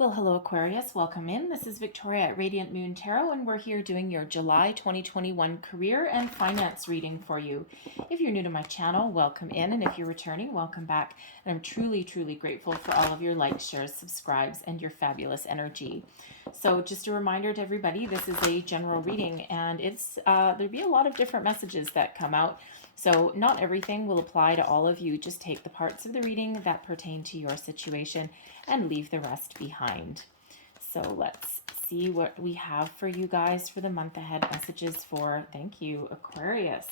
Well, hello Aquarius, welcome in. This is Victoria at Radiant Moon Tarot, and we're here doing your July 2021 career and finance reading for you. If you're new to my channel, welcome in, and if you're returning, welcome back. And I'm truly, truly grateful for all of your likes, shares, subscribes, and your fabulous energy. So just a reminder to everybody, this is a general reading, and there'll be a lot of different messages that come out. So not everything will apply to all of you. Just take the parts of the reading that pertain to your situation and leave the rest behind. So let's see what we have for you guys for the month ahead. Messages for, thank you, Aquarius.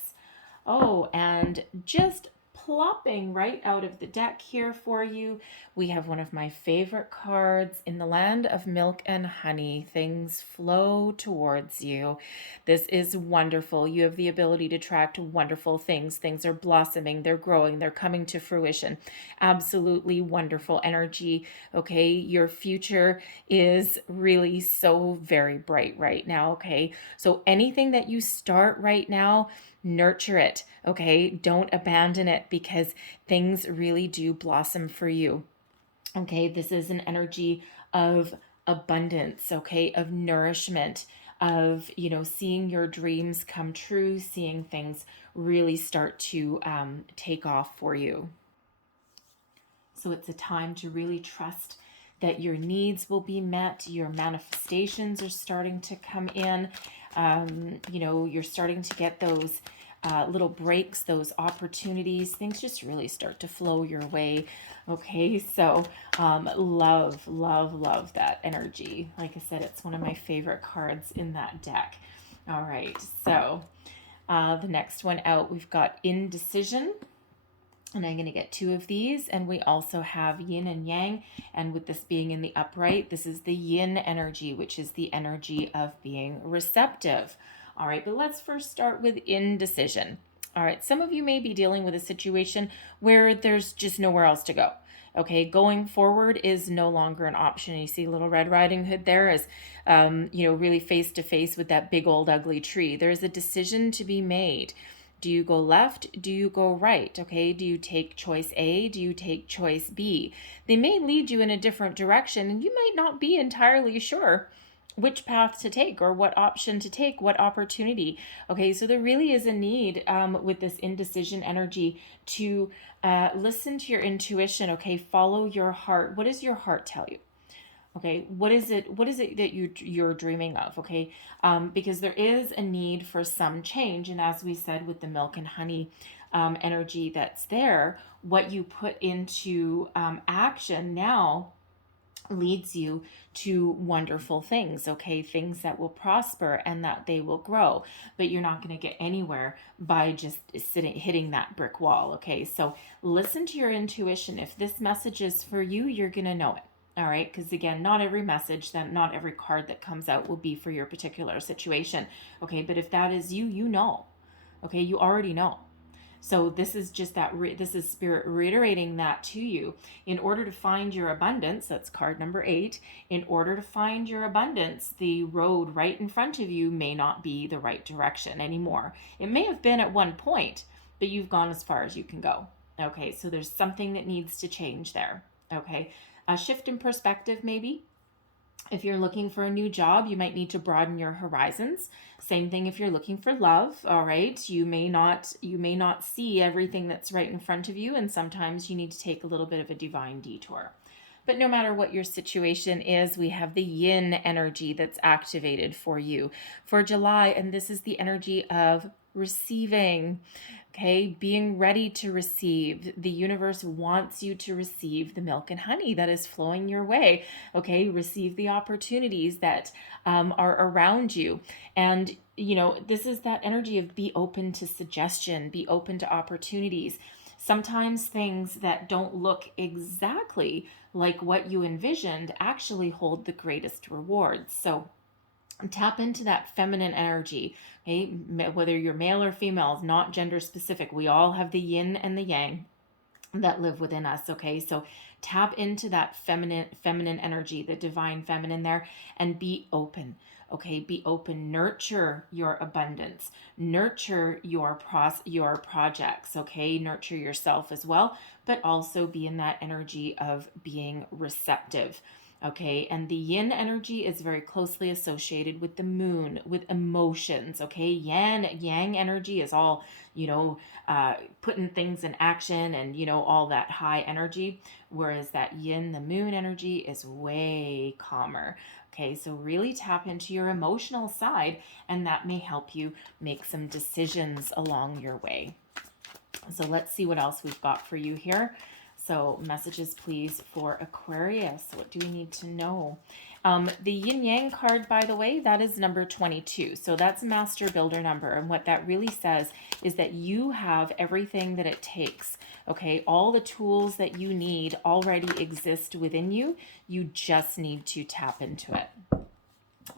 Oh, and just plopping right out of the deck here for you, we have one of my favorite cards. In the land of milk and honey, things flow towards you. This is wonderful. You have the ability to attract wonderful things. Things are blossoming, they're growing, they're coming to fruition. Absolutely wonderful energy. Okay, your future is really so very bright right now. Okay, so anything that you start right now, nurture it. Okay, don't abandon it, because things really do blossom for you. Okay, this is an energy of abundance, okay, of nourishment, of, seeing your dreams come true, seeing things really start to take off for you. So it's a time to really trust that your needs will be met. Your manifestations are starting to come in. You're starting to get those little breaks, those opportunities. Things just really start to flow your way. Okay, so love, love, love that energy. Like I said, it's one of my favorite cards in that deck. All right, so the next one out, we've got indecision. And I'm going to get two of these. And we also have yin and yang. And with this being in the upright, this is the yin energy, which is the energy of being receptive. All right, but let's first start with indecision. All right, some of you may be dealing with a situation where there's just nowhere else to go. Okay, going forward is no longer an option. You see Little Red Riding Hood there is, really face to face with that big old ugly tree. There's a decision to be made. Do you go left? Do you go right? Okay, do you take choice A? Do you take choice B? They may lead you in a different direction, and you might not be entirely sure which path to take or what option to take, what opportunity. Okay, so there really is a need with this indecision energy to listen to your intuition. Okay, follow your heart. What does your heart tell you? Okay, what is it that you're dreaming of? Okay, because there is a need for some change, and as we said with the milk and honey energy that's there, what you put into action now leads you to wonderful things. Okay, things that will prosper and that they will grow, but you're not going to get anywhere by just hitting that brick wall. Okay, so listen to your intuition. If this message is for you, you're going to know it. All right, because again, not every message, not every card that comes out will be for your particular situation. Okay, but if that is you, you know. Okay, you already know. So this is just that, this is Spirit reiterating that to you. In order to find your abundance, that's card number 8, in order to find your abundance, the road right in front of you may not be the right direction anymore. It may have been at one point, but you've gone as far as you can go. Okay, so there's something that needs to change there. Okay, a shift in perspective maybe. If you're looking for a new job, you might need to broaden your horizons. Same thing if you're looking for love, all right? You may not see everything that's right in front of you, and sometimes you need to take a little bit of a divine detour. But no matter what your situation is, we have the yin energy that's activated for you for July, and this is the energy of receiving. Okay, being ready to receive. The universe wants you to receive the milk and honey that is flowing your way. Okay, receive the opportunities that are around you. And, this is that energy of be open to suggestion, be open to opportunities. Sometimes things that don't look exactly like what you envisioned actually hold the greatest rewards. So tap into that feminine energy. Okay, whether you're male or female is not gender specific. We all have the yin and the yang that live within us. Okay, so tap into that feminine energy, the divine feminine there, and be open. Okay, be open. Nurture your abundance. Nurture your projects. Okay, nurture yourself as well, but also be in that energy of being receptive. Okay, and the yin energy is very closely associated with the moon, with emotions. Okay, yang energy is all, putting things in action and, all that high energy. Whereas that yin, the moon energy, is way calmer. Okay, so really tap into your emotional side, and that may help you make some decisions along your way. So let's see what else we've got for you here. So messages, please, for Aquarius. What do we need to know? The yin yang card, by the way, that is number 22. So that's master builder number. And what that really says is that you have everything that it takes. Okay, all the tools that you need already exist within you. You just need to tap into it.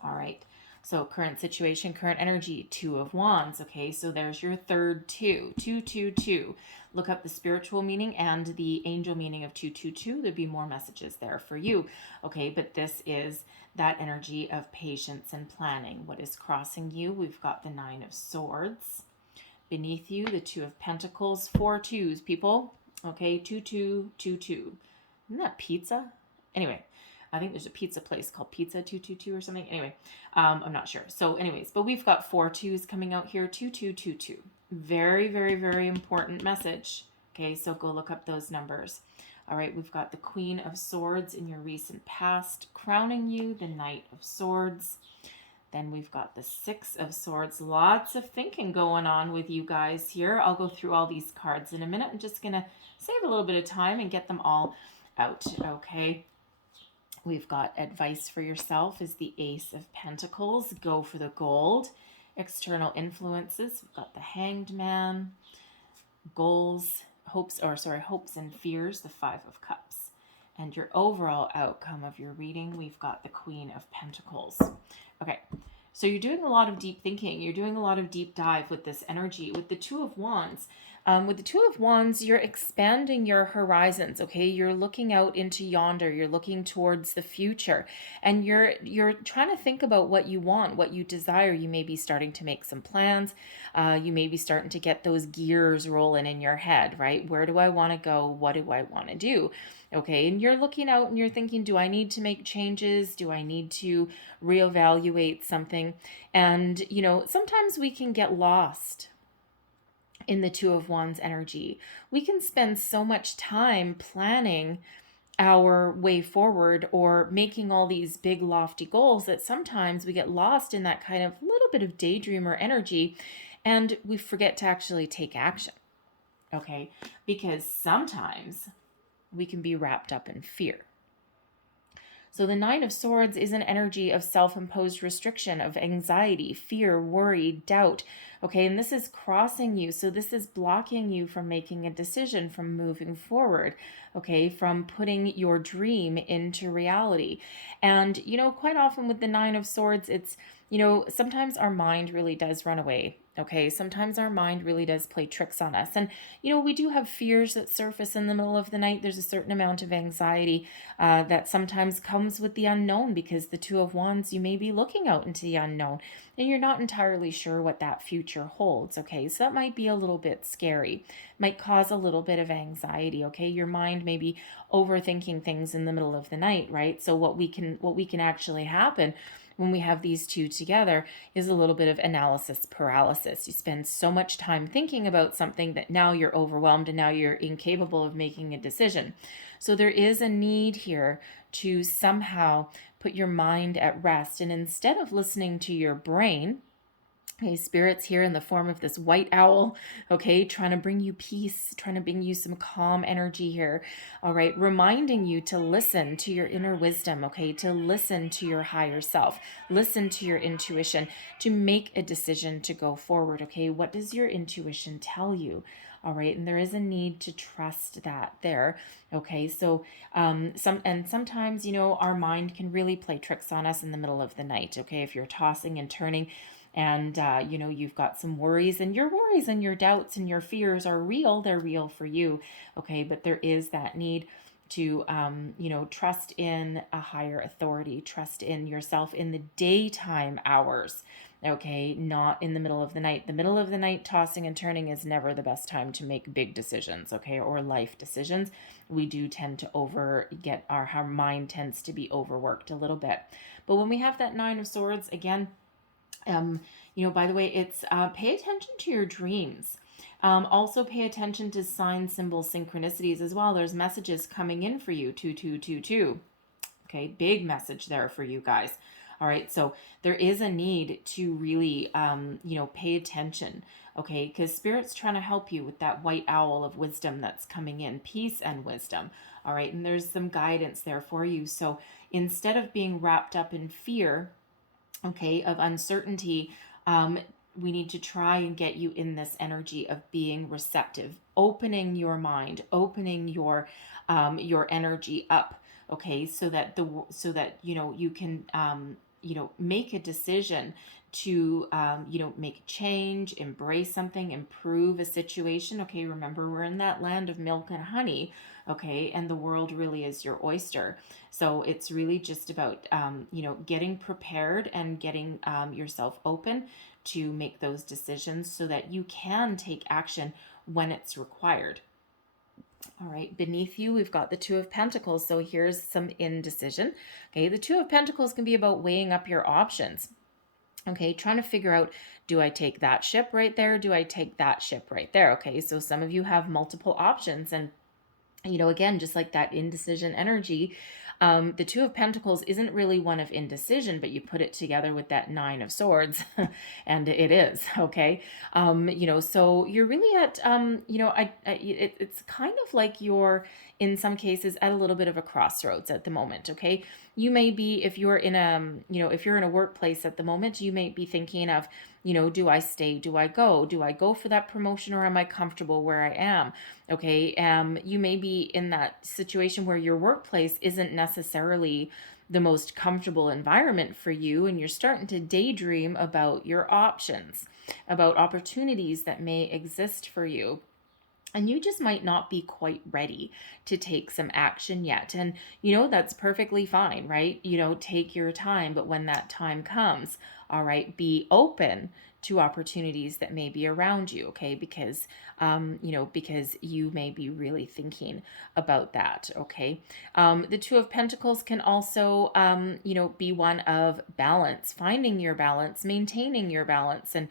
All right. So current situation, current energy, 2 of Wands. Okay, so there's your third 2. 222. Look up the spiritual meaning and the angel meaning of 222. There'd be more messages there for you. Okay, but this is that energy of patience and planning. What is crossing you? We've got the 9 of Swords. Beneath you, the 2 of Pentacles. 4 2s, people. Okay, 2222. Isn't that pizza? Anyway, I think there's a pizza place called Pizza 222 or something. Anyway, I'm not sure. So anyways, but we've got 4 2s coming out here. 2222. Very, very, very important message. Okay, so go look up those numbers. All right, we've got the Queen of Swords in your recent past crowning you, the Knight of Swords. Then we've got the 6 of Swords. Lots of thinking going on with you guys here. I'll go through all these cards in a minute. I'm just going to save a little bit of time and get them all out, okay? We've got advice for yourself is the Ace of Pentacles. Go for the gold. External influences. We've got the Hanged Man. Goals, hopes and fears, the 5 of Cups. And your overall outcome of your reading, we've got the Queen of Pentacles. Okay, so you're doing a lot of deep thinking. You're doing a lot of deep dive with this energy. With the 2 of Wands, you're expanding your horizons, okay? You're looking out into yonder. You're looking towards the future. And you're trying to think about what you want, what you desire. You may be starting to make some plans. You may be starting to get those gears rolling in your head, right? Where do I want to go? What do I want to do? Okay, and you're looking out and you're thinking, do I need to make changes? Do I need to reevaluate something? And, sometimes we can get lost in the 2 of Wands energy. We can spend so much time planning our way forward or making all these big lofty goals that sometimes we get lost in that kind of little bit of daydreamer energy and we forget to actually take action. Okay, because sometimes we can be wrapped up in fear. So the 9 of Swords is an energy of self-imposed restriction, of anxiety, fear, worry, doubt. Okay, and this is crossing you. So this is blocking you from making a decision, from moving forward, okay, from putting your dream into reality. And, quite often with the 9 of Swords, it's, sometimes our mind really does run away. Okay, sometimes our mind really does play tricks on us. And, we do have fears that surface in the middle of the night. There's a certain amount of anxiety that sometimes comes with the unknown because the 2 of Wands, you may be looking out into the unknown and you're not entirely sure what that future holds. Okay, so that might be a little bit scary, might cause a little bit of anxiety. Okay, your mind may be overthinking things in the middle of the night, right? So what we can actually happen when we have these two together is a little bit of analysis paralysis. You spend so much time thinking about something that now you're overwhelmed and now you're incapable of making a decision. So there is a need here to somehow put your mind at rest. And instead of listening to your brain, okay, Spirit's here in the form of this white owl, okay, trying to bring you peace, trying to bring you some calm energy here, all right, reminding you to listen to your inner wisdom, okay, to listen to your higher self, listen to your intuition, to make a decision to go forward, okay? What does your intuition tell you? All right, and there is a need to trust that there, okay? So sometimes, our mind can really play tricks on us in the middle of the night, okay? If you're tossing and turning, and you've got some worries, and your worries and your doubts and your fears are real. They're real for you, okay? But there is that need to trust in a higher authority, trust in yourself in the daytime hours, okay? Not in the middle of the night. The middle of the night tossing and turning is never the best time to make big decisions, okay? Or life decisions. We do tend to our mind tends to be overworked a little bit. But when we have that Nine of Swords, again, by the way, it's pay attention to your dreams. Also pay attention to signs, symbols, synchronicities as well. There's messages coming in for you, 2222. Okay, big message there for you guys. All right, so there is a need to really, pay attention, okay, because Spirit's trying to help you with that white owl of wisdom that's coming in, peace and wisdom. All right, and there's some guidance there for you. So instead of being wrapped up in fear, okay, of uncertainty, we need to try and get you in this energy of being receptive, opening your mind, opening your energy up, okay, so that you can make a decision to make change, embrace something, improve a situation. Okay, remember, we're in that land of milk and honey, okay, and the world really is your oyster. So it's really just about getting prepared and getting yourself open to make those decisions so that you can take action when it's required. All right, beneath you, we've got the Two of Pentacles. So here's some indecision. Okay, the Two of Pentacles can be about weighing up your options. Okay, trying to figure out, do I take that ship right there? Do I take that ship right there? Okay, so some of you have multiple options, and again, just like that indecision energy, the Two of Pentacles isn't really one of indecision, but you put it together with that Nine of Swords, and it is, okay? So you're really at, it's kind of like you're, in some cases, at a little bit of a crossroads at the moment, okay? You may be, if you're in a workplace at the moment, you may be thinking of, do I stay? Do I go? Do I go for that promotion, or am I comfortable where I am? Okay. You may be in that situation where your workplace isn't necessarily the most comfortable environment for you, and you're starting to daydream about your options, about opportunities that may exist for you. And you just might not be quite ready to take some action yet. And, that's perfectly fine, right? Take your time. But when that time comes, all right, be open to opportunities that may be around you, okay? Because you may be really thinking about that, okay? The Two of Pentacles can also, be one of balance, finding your balance, maintaining your balance. And,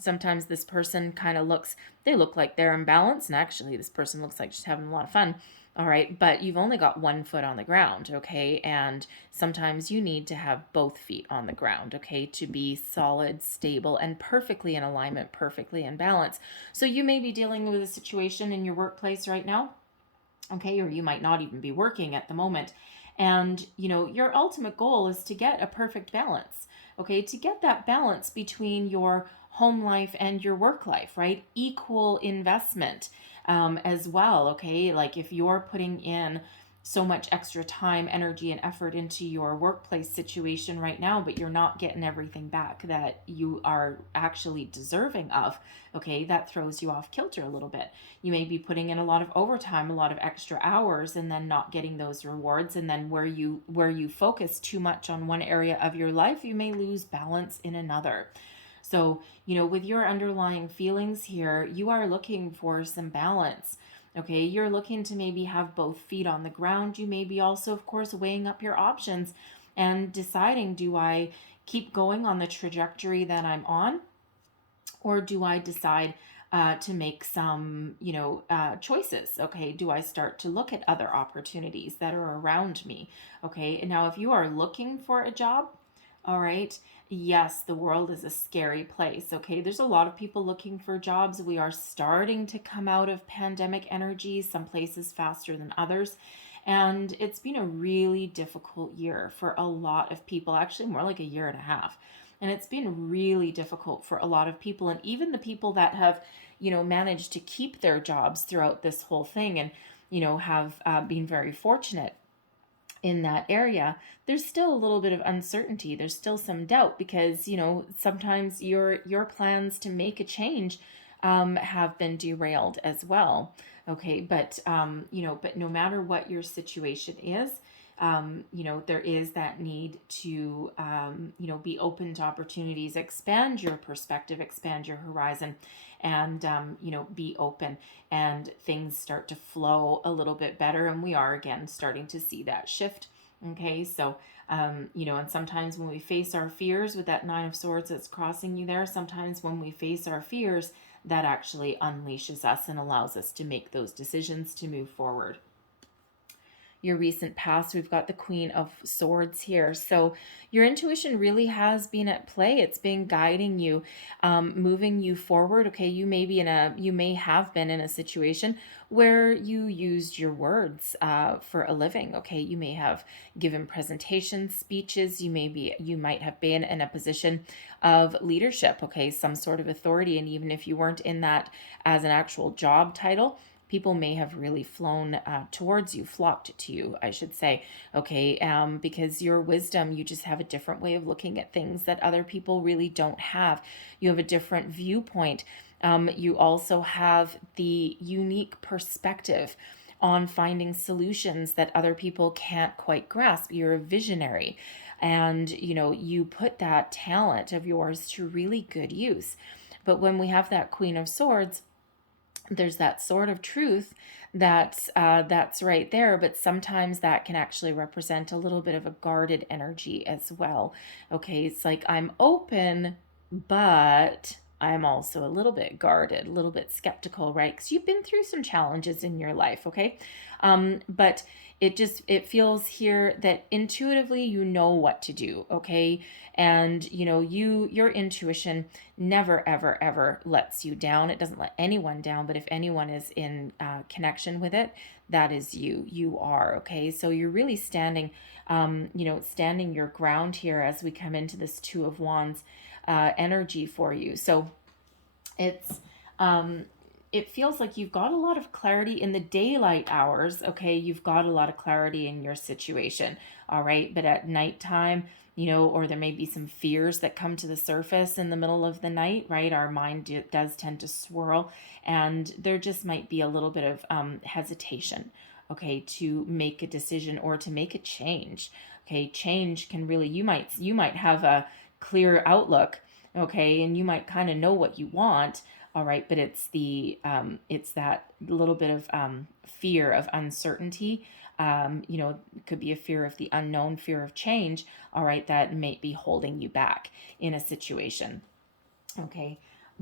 sometimes this person kind of they look like they're in balance, and actually this person looks like just having a lot of fun. All right, but you've only got one foot on the ground, okay? And sometimes you need to have both feet on the ground, okay, to be solid, stable, and perfectly in alignment, perfectly in balance. So you may be dealing with a situation in your workplace right now, okay, or you might not even be working at the moment. And, your ultimate goal is to get a perfect balance, okay, to get that balance between your home life and your work life, right? Equal investment as well, okay? Like if you're putting in so much extra time, energy, and effort into your workplace situation right now, but you're not getting everything back that you are actually deserving of, okay, that throws you off kilter a little bit. You may be putting in a lot of overtime, a lot of extra hours, and then not getting those rewards. And then where you focus too much on one area of your life, you may lose balance in another. So, with your underlying feelings here, you are looking for some balance. Okay, you're looking to maybe have both feet on the ground. You may be also, of course, weighing up your options and deciding, do I keep going on the trajectory that I'm on? Or do I decide to make some, choices? Okay, do I start to look at other opportunities that are around me? Okay, and now if you are looking for a job, all right, yes, the world is a scary place, okay? There's a lot of people looking for jobs. We are starting to come out of pandemic energy, some places faster than others. And it's been a really difficult year for a lot of people, actually more like a year and a half. And it's been really difficult for a lot of people. And even the people that have, managed to keep their jobs throughout this whole thing and, have been very fortunate in that area, there's still a little bit of uncertainty. There's still some doubt because, sometimes your plans to make a change have been derailed as well. Okay, but but no matter what your situation is, there is that need to, be open to opportunities, expand your perspective, expand your horizon, and, be open, and things start to flow a little bit better. And we are again starting to see that shift. Okay, so, and sometimes when we face our fears with that Nine of Swords that's crossing you there, sometimes when we face our fears, that actually unleashes us and allows us to make those decisions to move forward. Your recent past, we've got the Queen of Swords here. So your intuition really has been at play. It's been guiding you, moving you forward. Okay, you may have been in a situation where you used your words for a living. Okay, you may have given presentations, speeches. You might have been in a position of leadership. Okay, some sort of authority, and even if you weren't in that as an actual job title, people may have really flown towards you, flocked to you, I should say, okay, because your wisdom, you just have a different way of looking at things that other people really don't have. You have a different viewpoint. You also have the unique perspective on finding solutions that other people can't quite grasp. You're a visionary, and you put that talent of yours to really good use. But when we have that Queen of Swords, there's that sort of truth that's right there, but sometimes that can actually represent a little bit of a guarded energy as well. Okay, it's like I'm open, but I'm also a little bit guarded, a little bit skeptical, right? Because you've been through some challenges in your life, okay? But it feels here that intuitively you know what to do, okay? And your intuition never ever ever lets you down. It doesn't let anyone down, but if anyone is in connection with it, that is you are, okay? So you're really standing your ground here as we come into this Two of Wands energy for you. So it's it feels like you've got a lot of clarity in the daylight hours. Okay, you've got a lot of clarity in your situation. All right, but at nighttime, or there may be some fears that come to the surface in the middle of the night, right? Our mind does tend to swirl, and there just might be a little bit of hesitation, okay, to make a decision or to make a change. Okay, change can really, you might have a clear outlook, okay, and you might kind of know what you want, all right, but it's that little bit of fear of uncertainty. It could be a fear of the unknown, fear of change, all right, that may be holding you back in a situation. Okay,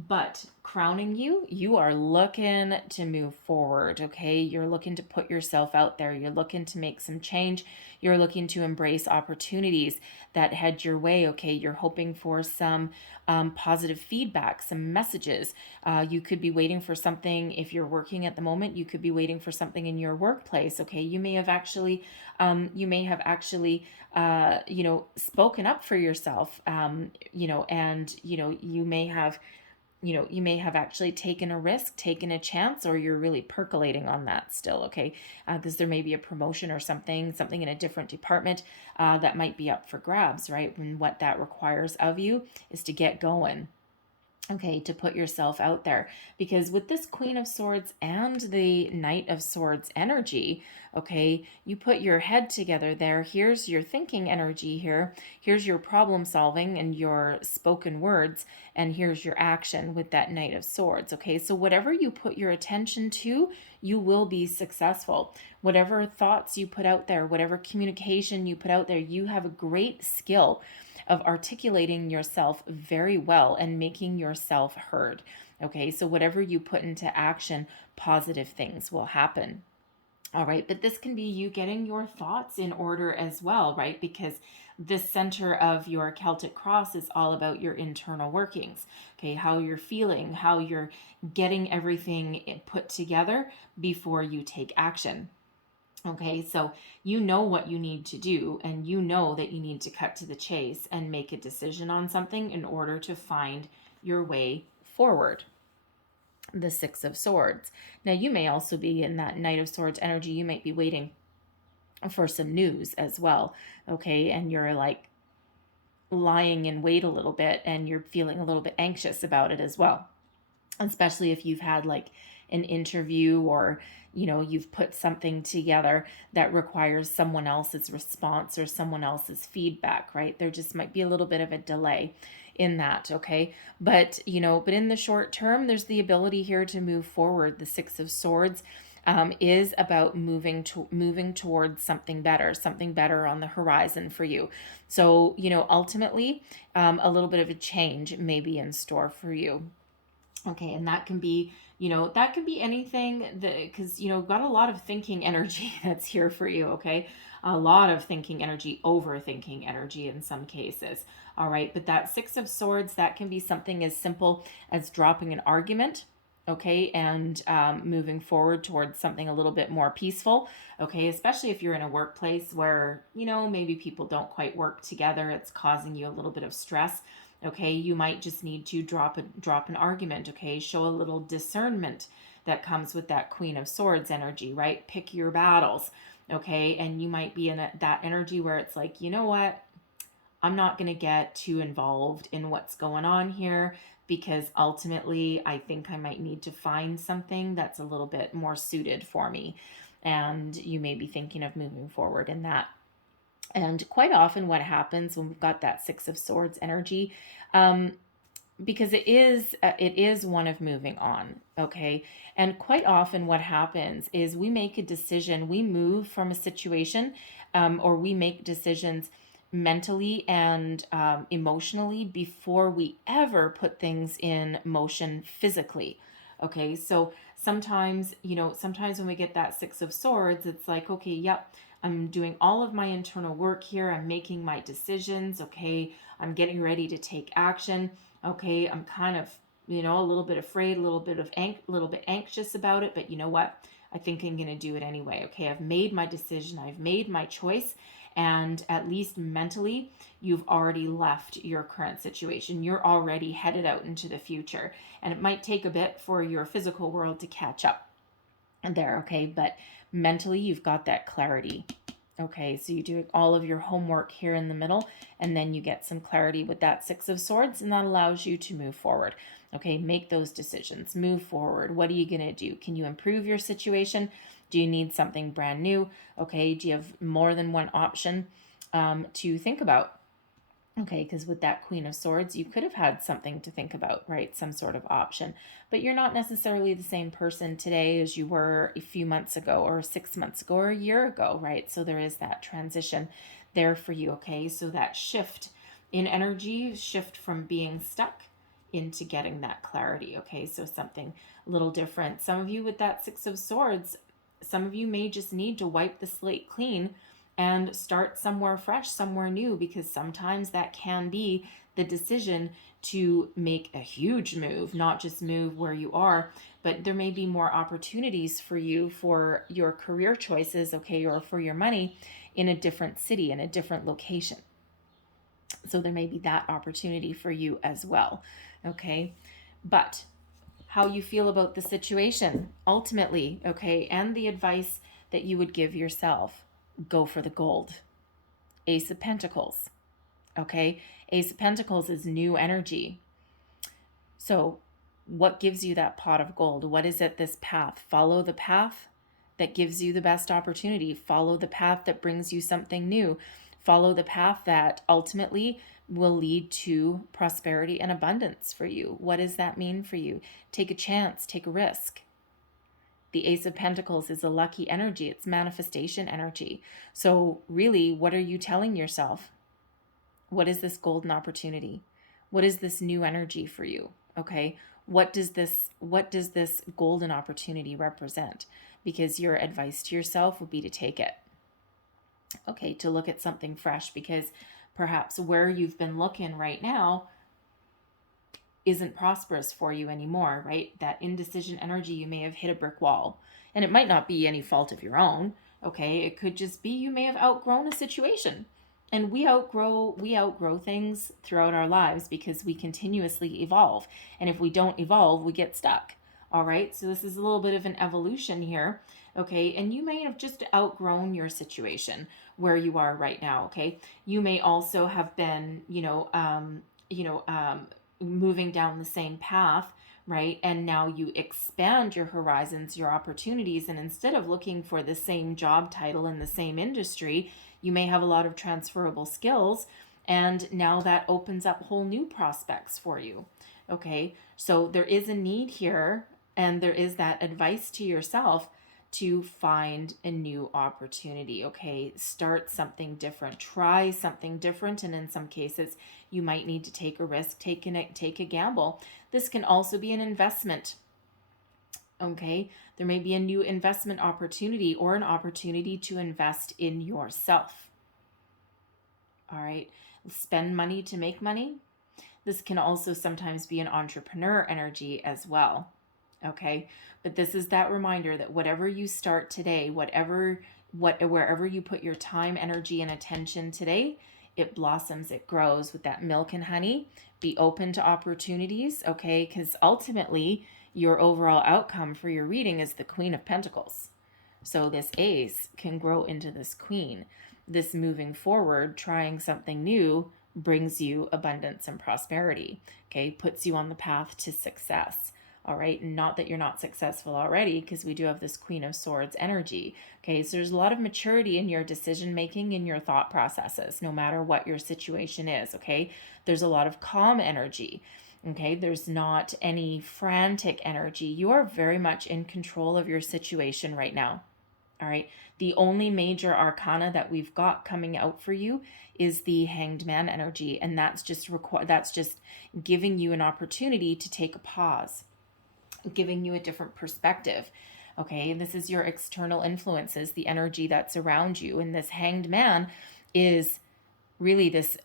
but crowning you are looking to move forward, okay? You're looking to put yourself out there. You're looking to make some change. You're looking to embrace opportunities that head your way, okay? You're hoping for some positive feedback, some messages. You could be waiting for something. If you're working at the moment, you could be waiting for something in your workplace, okay? You may have actually spoken up for yourself, and you may have actually taken a risk, taken a chance, or you're really percolating on that still, okay? Because there may be a promotion or something in a different department that might be up for grabs, right? And what that requires of you is to get going. Okay, to put yourself out there, because with this Queen of Swords and the Knight of Swords energy, okay, you put your head together there. Here's your thinking energy here. Here's your problem solving and your spoken words, and here's your action with that Knight of Swords. Okay, so whatever you put your attention to, you will be successful. Whatever thoughts you put out there, whatever communication you put out there, you have a great skill of articulating yourself very well and making yourself heard. Okay, so whatever you put into action, positive things will happen. All right, but this can be you getting your thoughts in order as well, right? Because the center of your Celtic cross is all about your internal workings, okay? How you're feeling, how you're getting everything put together before you take action. Okay, so you know what you need to do, and you know that you need to cut to the chase and make a decision on something in order to find your way forward. The Six of Swords. Now, you may also be in that Knight of Swords energy. You might be waiting for some news as well, okay? And you're like lying in wait a little bit, and you're feeling a little bit anxious about it as well, especially if you've had like an interview, or you've put something together that requires someone else's response or someone else's feedback, right? There just might be a little bit of a delay in that, okay? But in the short term, there's the ability here to move forward. The Six of Swords is about moving towards something better on the horizon for you. So ultimately, a little bit of a change may be in store for you. Okay, and that can be anything, that because got a lot of thinking energy that's here for you. Okay, a lot of thinking energy, overthinking energy in some cases. All right, but that Six of Swords, that can be something as simple as dropping an argument, okay, and moving forward towards something a little bit more peaceful. Okay, especially if you're in a workplace where maybe people don't quite work together, it's causing you a little bit of stress. Okay, you might just need to drop an argument. Okay, show a little discernment that comes with that Queen of Swords energy, right? Pick your battles. Okay, and you might be in that energy where it's like, you know what, I'm not going to get too involved in what's going on here, because ultimately I think I might need to find something that's a little bit more suited for me. And you may be thinking of moving forward in that. And quite often what happens when we've got that Six of Swords energy, because it is one of moving on, okay? And quite often what happens is we make a decision, we move from a situation, or we make decisions mentally and emotionally before we ever put things in motion physically. Okay, so sometimes when we get that Six of Swords, it's like, okay, yep, I'm doing all of my internal work here, I'm making my decisions, okay, I'm getting ready to take action. Okay, I'm kind of a little bit afraid, a little bit anxious about it, but you know what, I think I'm going to do it anyway. Okay, I've made my decision, I've made my choice, and at least mentally you've already left your current situation, you're already headed out into the future, and it might take a bit for your physical world to catch up there. Okay, but mentally you've got that clarity. Okay, so you do all of your homework here in the middle, and then you get some clarity with that Six of Swords, and that allows you to move forward. Okay, make those decisions, move forward. What are you going to do? Can you improve your situation? Do you need something brand new? Okay, do you have more than one option to think about? Okay, because with that Queen of Swords, you could have had something to think about, right? Some sort of option. But you're not necessarily the same person today as you were a few months ago, or 6 months ago, or a year ago, right? So there is that transition there for you, okay? So that shift in energy, shift from being stuck into getting that clarity, okay? So something a little different. Some of you with that Six of Swords, some of you may just need to wipe the slate clean and start somewhere fresh, somewhere new, because sometimes that can be the decision to make a huge move, not just move where you are, but there may be more opportunities for you for your career choices, okay, or for your money in a different city, in a different location. So there may be that opportunity for you as well, okay? But how you feel about the situation ultimately, okay, and the advice that you would give yourself: go for the gold. Ace of Pentacles, okay? Ace of Pentacles is new energy. So what gives you that pot of gold? What is it, this path? Follow the path that gives you the best opportunity. Follow the path that brings you something new. Follow the path that ultimately will lead to prosperity and abundance for you. What does that mean for you? Take a chance, take a risk. The Ace of Pentacles is a lucky energy. It's manifestation energy. So really, what are you telling yourself? What is this golden opportunity? What is this new energy for you? Okay. What does this golden opportunity represent? Because your advice to yourself would be to take it. Okay, to look at something fresh, because perhaps where you've been looking right now isn't prosperous for you anymore, right? That indecision energy, you may have hit a brick wall, and it might not be any fault of your own. Okay, it could just be you may have outgrown a situation, and we outgrow things throughout our lives because we continuously evolve, and if we don't evolve, we get stuck. All right, so this is a little bit of an evolution here. Okay, and you may have just outgrown your situation where you are right now. Okay, you may also have been moving down the same path right? And now you expand your horizons, your opportunities, and instead of looking for the same job title in the same industry, you may have a lot of transferable skills, and now that opens up whole new prospects for you. Okay, so there is a need here, and there is that advice to yourself to find a new opportunity. Okay, start something different, try something different, and in some cases, you might need to take a risk, take a gamble. This can also be an investment. Okay, there may be a new investment opportunity or an opportunity to invest in yourself. All right, spend money to make money. This can also sometimes be an entrepreneur energy as well. Okay, but this is that reminder that whatever you start today, wherever you put your time, energy, and attention today, it blossoms, it grows with that milk and honey. Be open to opportunities, okay? Because ultimately, your overall outcome for your reading is the Queen of Pentacles. So this ace can grow into this queen. This moving forward, trying something new, brings you abundance and prosperity, okay? Puts you on the path to success. All right, not that you're not successful already, because we do have this Queen of Swords energy. Okay, so there's a lot of maturity in your decision making, in your thought processes, no matter what your situation is. Okay, there's a lot of calm energy. Okay, there's not any frantic energy. You are very much in control of your situation right now. All right, the only major arcana that we've got coming out for you is the Hanged Man energy, and that's just giving you an opportunity to take a pause, giving you a different perspective. Okay, this is your external influences, the energy that's around you. And this Hanged Man is really this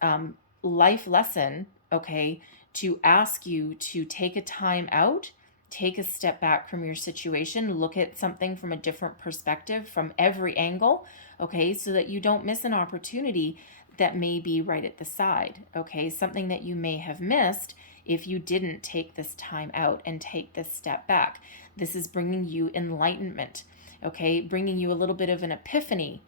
life lesson, okay, to ask you to take a time out, take a step back from your situation, look at something from a different perspective, from every angle, okay, so that you don't miss an opportunity that may be right at the side, okay, something that you may have missed if you didn't take this time out and take this step back. This is bringing you enlightenment, okay, bringing you a little bit of an epiphany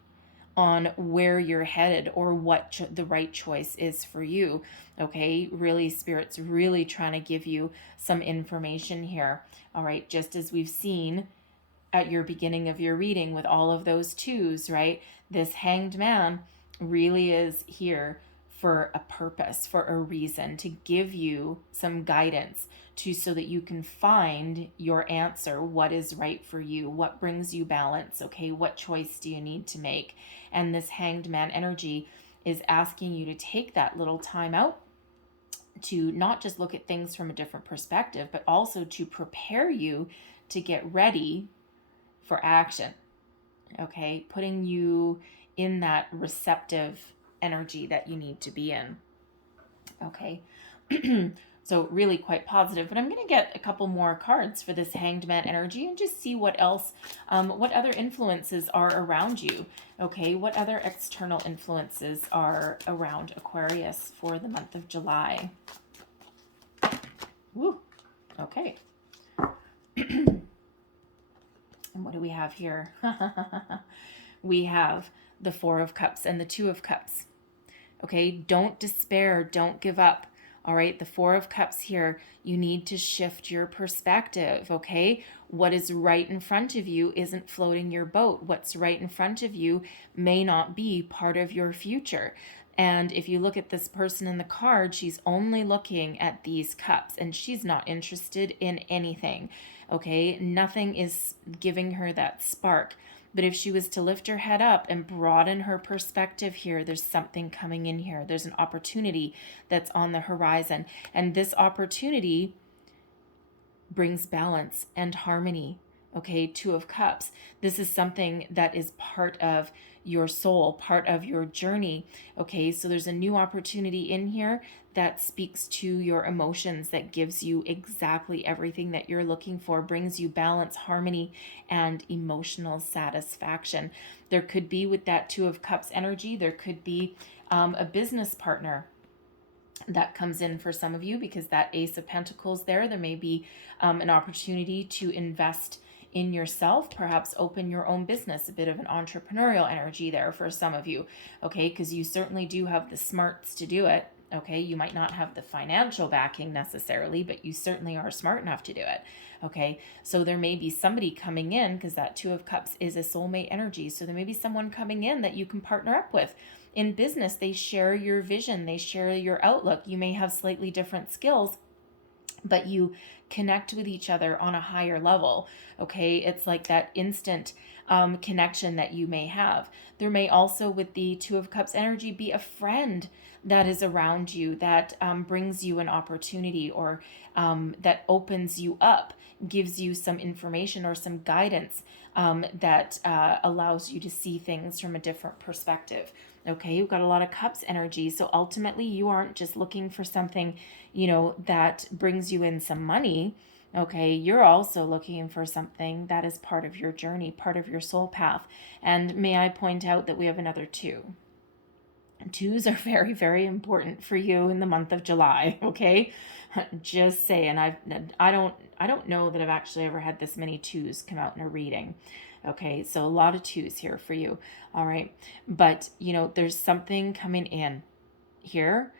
on where you're headed or what the right choice is for you. Okay, really, Spirit's really trying to give you some information here. All right, just as we've seen at your beginning of your reading with all of those twos, right? This Hanged Man really is here for a purpose, for a reason, to give you some guidance so that you can find your answer, what is right for you, what brings you balance, okay, what choice do you need to make. And this Hanged Man energy is asking you to take that little time out to not just look at things from a different perspective, but also to prepare you to get ready for action, okay, putting you in that receptive energy that you need to be in. Okay, so really quite positive, but I'm going to get a couple more cards for this Hanged Man energy and just see what else, what other influences are around you. Okay, what other external influences are around Aquarius for the month of July? Woo, okay. And what do we have here? We have the Four of Cups and the Two of Cups. Okay, don't despair, don't give up. All right, the Four of Cups here, you need to shift your perspective, okay? What is right in front of you isn't floating your boat. What's right in front of you may not be part of your future. And if you look at this person in the card, she's only looking at these cups and she's not interested in anything, okay? Nothing is giving her that spark. But if she was to lift her head up and broaden her perspective here, there's something coming in here. There's an opportunity that's on the horizon. And this opportunity brings balance and harmony. Okay, Two of Cups. This is something that is part of your soul, part of your journey. Okay, so there's a new opportunity in here that speaks to your emotions, that gives you exactly everything that you're looking for, brings you balance, harmony, and emotional satisfaction. There could be, with that Two of Cups energy, there could be a business partner that comes in for some of you, because that Ace of Pentacles there may be an opportunity to invest in yourself, perhaps open your own business, a bit of an entrepreneurial energy there for some of you, okay, because you certainly do have the smarts to do it, Okay, you might not have the financial backing necessarily, but you certainly are smart enough to do it. Okay, so there may be somebody coming in, because that Two of Cups is a soulmate energy. So there may be someone coming in that you can partner up with. In business, they share your vision, they share your outlook. You may have slightly different skills, but you connect with each other on a higher level. Okay, it's like that instant connection that you may have. There may also, with the Two of Cups energy, be a friend that is around you that brings you an opportunity, or that opens you up, gives you some information or some guidance that allows you to see things from a different perspective. Okay, you've got a lot of Cups energy. So ultimately, you aren't just looking for something, that brings you in some money. Okay, you're also looking for something that is part of your journey, part of your soul path. And may I point out that we have another two. Twos are very, very important for you in the month of July. Okay, just saying. I don't know that I've actually ever had this many twos come out in a reading. Okay, so a lot of twos here for you. All right, but there's something coming in here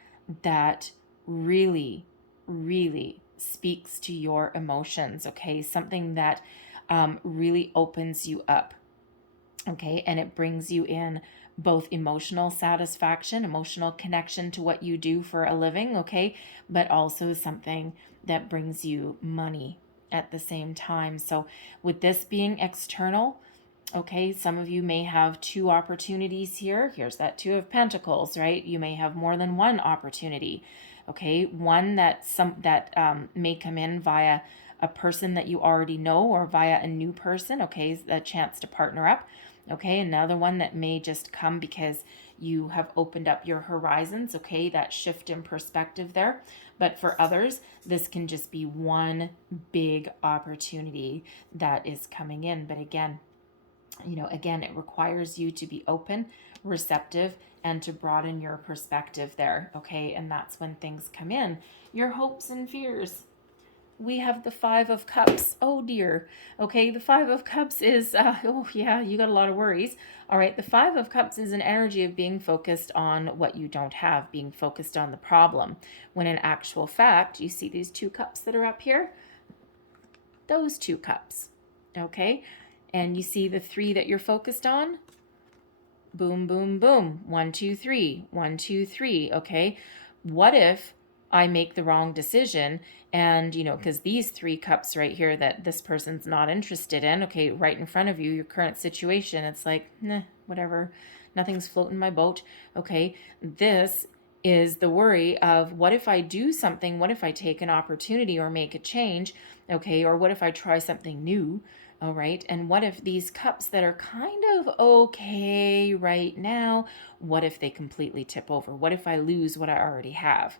that really, really speaks to your emotions. Okay, something that really opens you up. Okay, and it brings you in both emotional satisfaction, emotional connection to what you do for a living, okay, but also something that brings you money at the same time. So with this being external, okay, some of you may have two opportunities here. Here's that Two of Pentacles, right? You may have more than one opportunity. Okay, one that may come in via a person that you already know, or via a new person. Okay, a chance to partner up. Okay, another one that may just come because you have opened up your horizons. Okay, that shift in perspective there. But for others, this can just be one big opportunity that is coming in. But again, it requires you to be open, receptive, and to broaden your perspective there. Okay, and that's when things come in. Your hopes and fears. We have the Five of Cups. Oh dear. Okay, the Five of Cups is, oh yeah, you got a lot of worries. All right, the Five of Cups is an energy of being focused on what you don't have, being focused on the problem. When in actual fact, you see these two cups that are up here? Those two cups. Okay, and you see the three that you're focused on? Boom, boom, boom. 1, 2, 3. 1, 2, 3. Okay, what if I make the wrong decision, and because these three cups right here that this person's not interested in, okay, right in front of you, your current situation, it's like, nah, whatever, nothing's floating my boat. Okay, this is the worry of, what if I do something? What if I take an opportunity or make a change? Okay, or what if I try something new? All right, and what if these cups that are kind of okay right now, what if they completely tip over? What if I lose what I already have?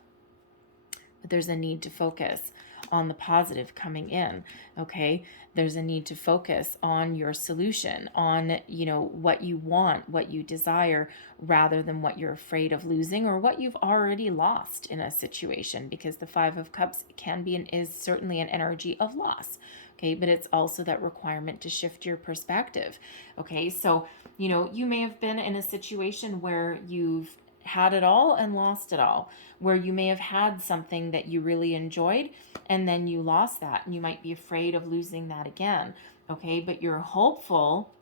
But there's a need to focus on the positive coming in. Okay, there's a need to focus on your solution, on what you want, what you desire, rather than what you're afraid of losing or what you've already lost in a situation, because the Five of Cups can be and is certainly an energy of loss. Okay, but it's also that requirement to shift your perspective. Okay, so you may have been in a situation where you've had it all and lost it all, where you may have had something that you really enjoyed and then you lost that, and you might be afraid of losing that again. Okay, but you're hopeful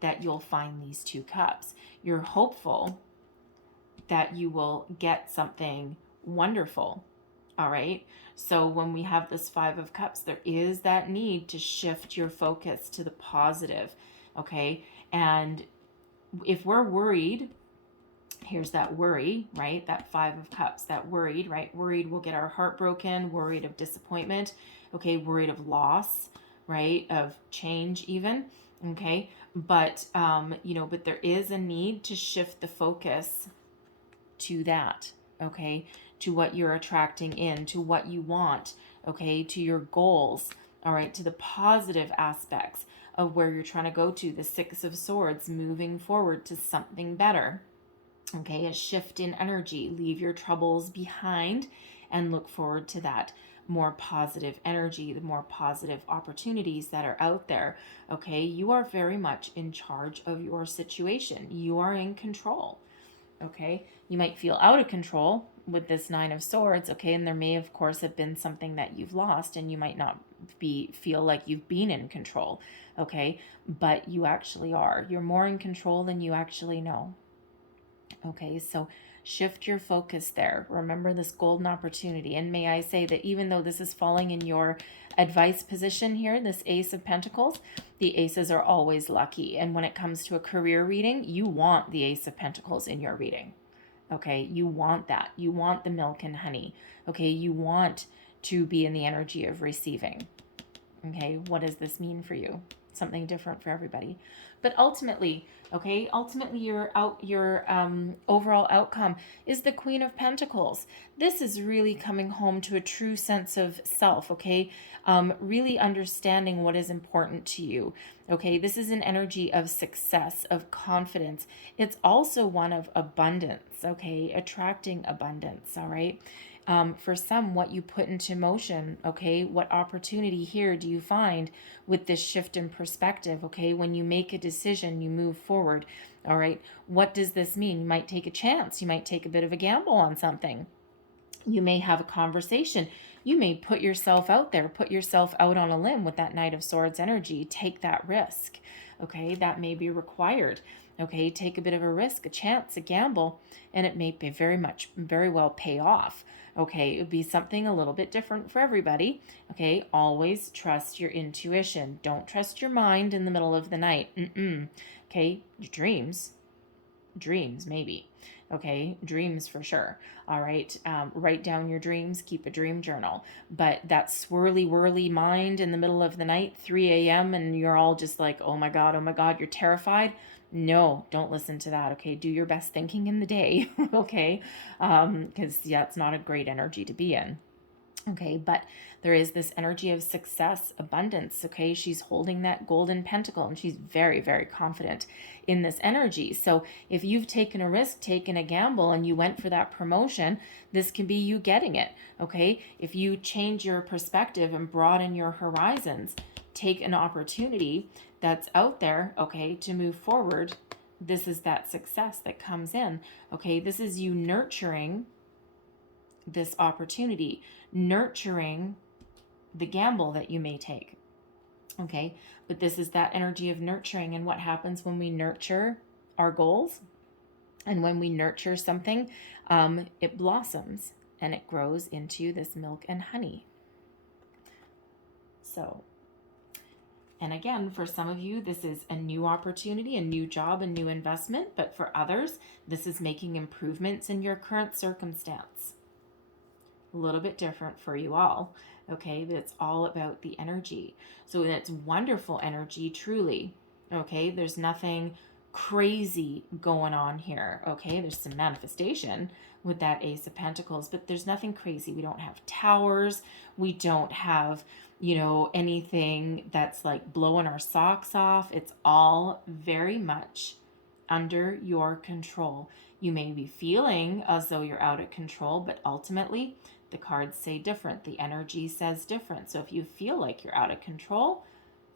that you'll find these two cups. You're hopeful that you will get something wonderful. All right, so when we have this Five of Cups, there is that need to shift your focus to the positive. Okay, and if we're worried, here's that worry, right? That Five of Cups, that worried, right? Worried we'll get our heart broken, worried of disappointment, okay, worried of loss, right? Of change even, okay? But, but there is a need to shift the focus to that, okay? To what you're attracting in, to what you want, okay? To your goals, all right? To the positive aspects of where you're trying to go to, the Six of Swords, moving forward to something better. Okay, a shift in energy. Leave your troubles behind and look forward to that more positive energy, the more positive opportunities that are out there. Okay, you are very much in charge of your situation. You are in control. okay? You might feel out of control with this Nine of Swords, okay? And there may, of course, have been something that you've lost, and you might not feel like you've been in control, okay? But you actually are. You're more in control than you actually know, okay? So shift your focus there. Remember this golden opportunity. And may I say that even though this is falling in your advice position here, this Ace of Pentacles, the aces are always lucky. And when it comes to a career reading, you want the Ace of Pentacles in your reading. Okay, you want that. You want the milk and honey. Okay, you want to be in the energy of receiving. Okay, what does this mean for you? Something different for everybody. But ultimately, okay, ultimately your overall outcome is the Queen of Pentacles. This is really coming home to a true sense of self, okay? Really understanding what is important to you, okay? This is an energy of success, of confidence. It's also one of abundance, okay? Attracting abundance, all right? For some, what you put into motion, okay? What opportunity here do you find with this shift in perspective, okay? When you make a decision, you move forward, all right? What does this mean? You might take a chance. You might take a bit of a gamble on something. You may have a conversation. You may put yourself out there, put yourself out on a limb with that Knight of Swords energy. Take that risk, okay? That may be required. Okay, take a bit of a risk, a chance, a gamble, and it may very well pay off. Okay, it would be something a little bit different for everybody. Okay, always trust your intuition. Don't trust your mind in the middle of the night. Okay, your dreams maybe. Okay, dreams for sure. All right, write down your dreams, keep a dream journal. But that swirly whirly mind in the middle of the night, 3 a.m., and you're all just like, oh my God, you're terrified. No, don't listen to that. Okay, do your best thinking in the day. Okay, because that's not a great energy to be in. Okay, but there is this energy of success, abundance. Okay, she's holding that golden pentacle, and she's very, very confident in this energy. So if you've taken a risk, taken a gamble, and you went for that promotion, this can be you getting it. Okay, if you change your perspective and broaden your horizons, take an opportunity that's out there, okay, to move forward, this is that success that comes in. Okay, this is you nurturing this opportunity, nurturing the gamble that you may take. Okay, but this is that energy of nurturing. And what happens when we nurture our goals and when we nurture something, it blossoms and it grows into this milk and honey. So, and again, for some of you, this is a new opportunity, a new job, a new investment. But for others, this is making improvements in your current circumstance. A little bit different for you all, okay? But it's all about the energy. So it's wonderful energy, truly, okay? There's nothing crazy going on here, okay? There's some manifestation with that Ace of Pentacles, but there's nothing crazy. We don't have towers. We don't have, anything that's like blowing our socks off. It's all very much under your control. You may be feeling as though you're out of control, but ultimately the cards say different. The energy says different. So if you feel like you're out of control,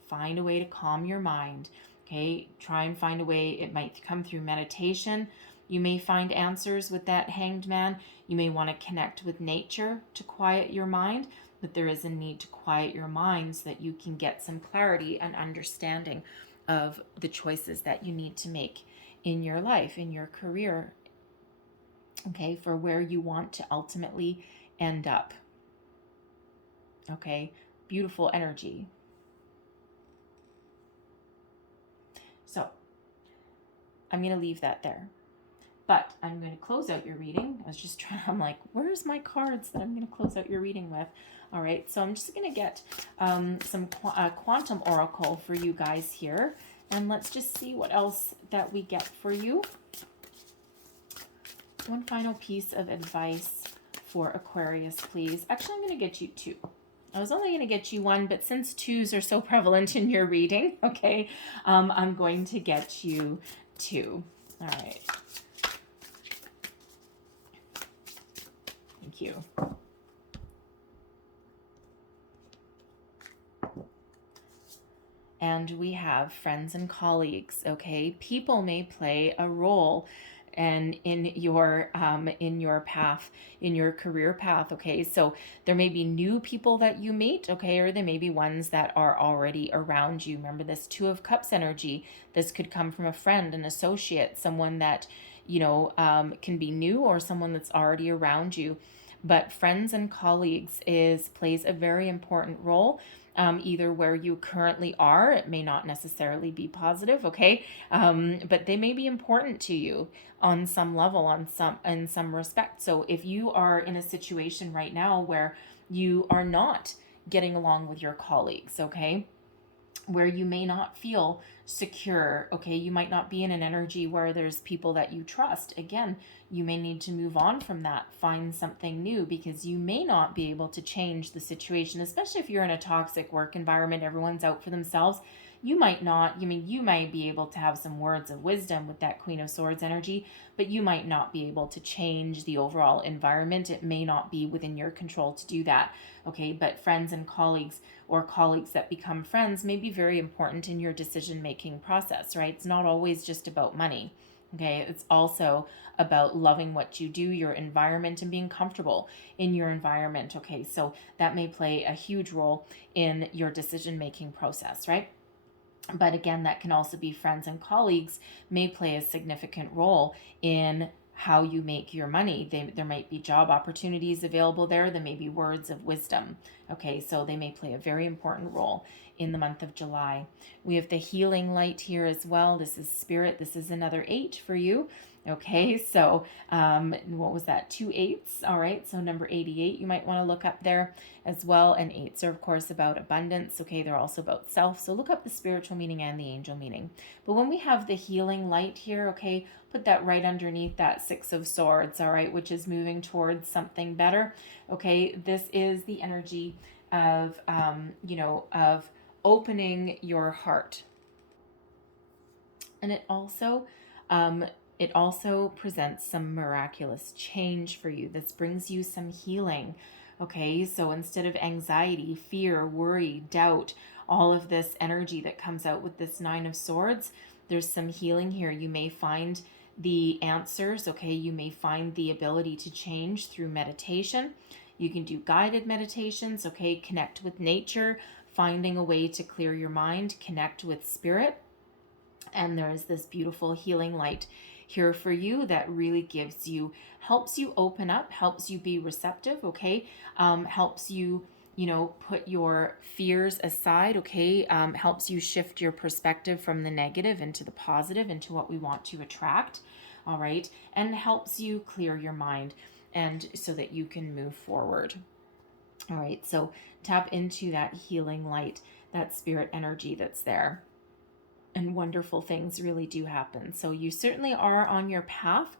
find a way to calm your mind. Okay, try and find a way. It might come through meditation. You may find answers with that Hanged Man. You may want to connect with nature to quiet your mind, but there is a need to quiet your mind so that you can get some clarity and understanding of the choices that you need to make in your life, in your career, okay, for where you want to ultimately end up. Okay, beautiful energy. So I'm going to leave that there. But I'm going to close out your reading. I'm like, where's my cards that I'm going to close out your reading with? All right, so I'm just going to get some quantum oracle for you guys here. And let's just see what else that we get for you. One final piece of advice for Aquarius, please. Actually, I'm going to get you two. I was only going to get you one, but since twos are so prevalent in your reading, okay, I'm going to get you two. All right. Thank you. And we have friends and colleagues, okay? People may play a role and in your path, in your career path. Okay, so there may be new people that you meet, okay, or there may be ones that are already around you. Remember this Two of Cups energy. This could come from a friend, an associate, someone that can be new, or someone that's already around you. But friends and colleagues plays a very important role. Either where you currently are, it may not necessarily be positive, okay, but they may be important to you on some level, in some respect. So if you are in a situation right now where you are not getting along with your colleagues, okay, where you may not feel secure, okay, you might not be in an energy where there's people that you trust, again, you may need to move on from that, find something new, because you may not be able to change the situation, especially if you're in a toxic work environment, everyone's out for themselves. You might not, you might be able to have some words of wisdom with that Queen of Swords energy, but you might not be able to change the overall environment. It may not be within your control to do that, okay? But friends and colleagues, or colleagues that become friends, may be very important in your decision-making process, right? It's not always just about money, okay? It's also about loving what you do, your environment, and being comfortable in your environment, okay? So that may play a huge role in your decision-making process, right? But again, that can also be friends and colleagues may play a significant role in how you make your money. There might be job opportunities available there. There may be words of wisdom. Okay, so they may play a very important role in the month of July. We have the healing light here as well. This is spirit. This is another 8 for you. Okay, so what was that? 2 8s. All right, so number 88 you might want to look up there as well. And 8s are, of course, about abundance. Okay, they're also about self. So look up the spiritual meaning and the angel meaning. But when we have the healing light here, okay, put that right underneath that 6 of Swords, all right, which is moving towards something better. Okay, this is the energy of, of opening your heart. And it also presents some miraculous change for you. This brings you some healing. Okay, so instead of anxiety, fear, worry, doubt, all of this energy that comes out with this 9 of Swords, there's some healing here. You may find the answers, okay? You may find the ability to change through meditation. You can do guided meditations, okay? Connect with nature, finding a way to clear your mind, connect with spirit. And there is this beautiful healing light here for you that really helps you open up, helps you be receptive, okay? Helps you, put your fears aside, okay? Helps you shift your perspective from the negative into the positive, into what we want to attract, all right? And helps you clear your mind, and so that you can move forward. All right, so tap into that healing light, that spirit energy that's there. And wonderful things really do happen. So you certainly are on your path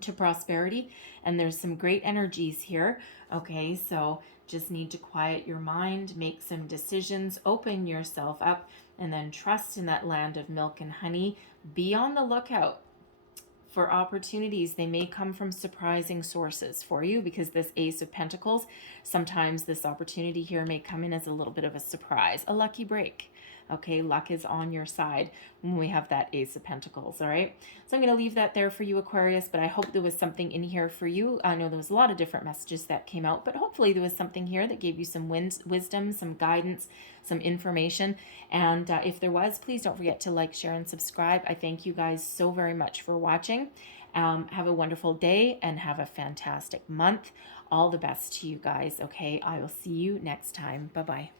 to prosperity, and there's some great energies here. Okay, so just need to quiet your mind, make some decisions, open yourself up, and then trust in that land of milk and honey. Be on the lookout for opportunities. They may come from surprising sources for you, because this Ace of Pentacles, sometimes this opportunity here may come in as a little bit of a surprise, a lucky break. Okay, luck is on your side when we have that Ace of Pentacles, all right? So I'm going to leave that there for you, Aquarius, but I hope there was something in here for you. I know there was a lot of different messages that came out, but hopefully there was something here that gave you some wisdom, some guidance, some information. And if there was, please don't forget to like, share, and subscribe. I thank you guys so very much for watching. Have a wonderful day and have a fantastic month. All the best to you guys, okay? I will see you next time. Bye-bye.